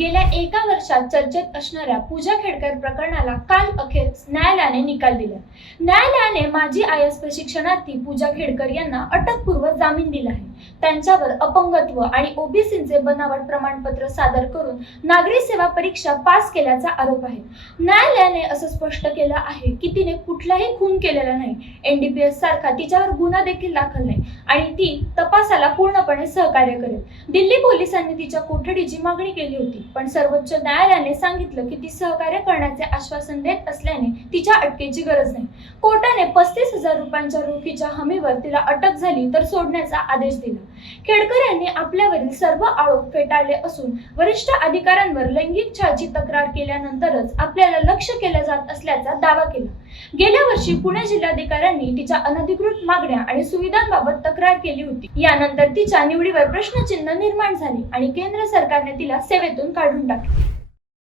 गेल्या एका वर्षात चर्चेत असणाऱ्या पूजा खेडकर प्रकरणाला काल अखेर न्यायालयाने निकाल दिला। न्यायालयाने माजी आय.एस. प्रशिक्षणार्थी पूजा खेडकर यांना अटकपूर्व जामीन दिला आहे। त्यांच्यावर अपंगत्व आणि ओबीसीचे बनावट प्रमाणपत्र सादर करून नागरी सेवा परीक्षा पास केल्याचा आरोप आहे। न्यायालयाने असं स्पष्ट केलं आहे की तिने कुठलाही खून केलेला नाही, एनडीपीएस सारखा तिच्यावर गुन्हा देखील दाखल नाही आणि ती तपासाला पूर्णपणे सहकार्य करेल। दिल्ली पोलिसांनी तिच्या कोठडीची मागणी केली होती, पण सर्वोच्च न्यायालयाने सांगितलं की ती सहकार्य करण्याचे आश्वासन देत असल्याने तिच्या अटकेची गरज नाही। कोर्टाने 35,000 रुपयांच्या रोखीच्या हमीवर तिला अटक झाली तर सोडण्याचा आदेश दिला। खेडकर यांनी आपल्यावरील सर्व आरोप फेटाळले असून वरिष्ठ अधिकाऱ्यांवर लैंगिक छळाची तक्रार केल्यानंतरच आपल्याला लक्ष्य केलं जात असल्याचा दावा केला। गेल्या वर्षी पुणे जिल्हाधिकाऱ्यांनी तिच्या अनधिकृत मागण्या आणि सुविधांबाबत तक्रार केली होती। यानंतर तिच्या निवडीवर प्रश्नचिन्ह निर्माण झाले आणि केंद्र सरकारने तिला सेवेतून काढून टाकले।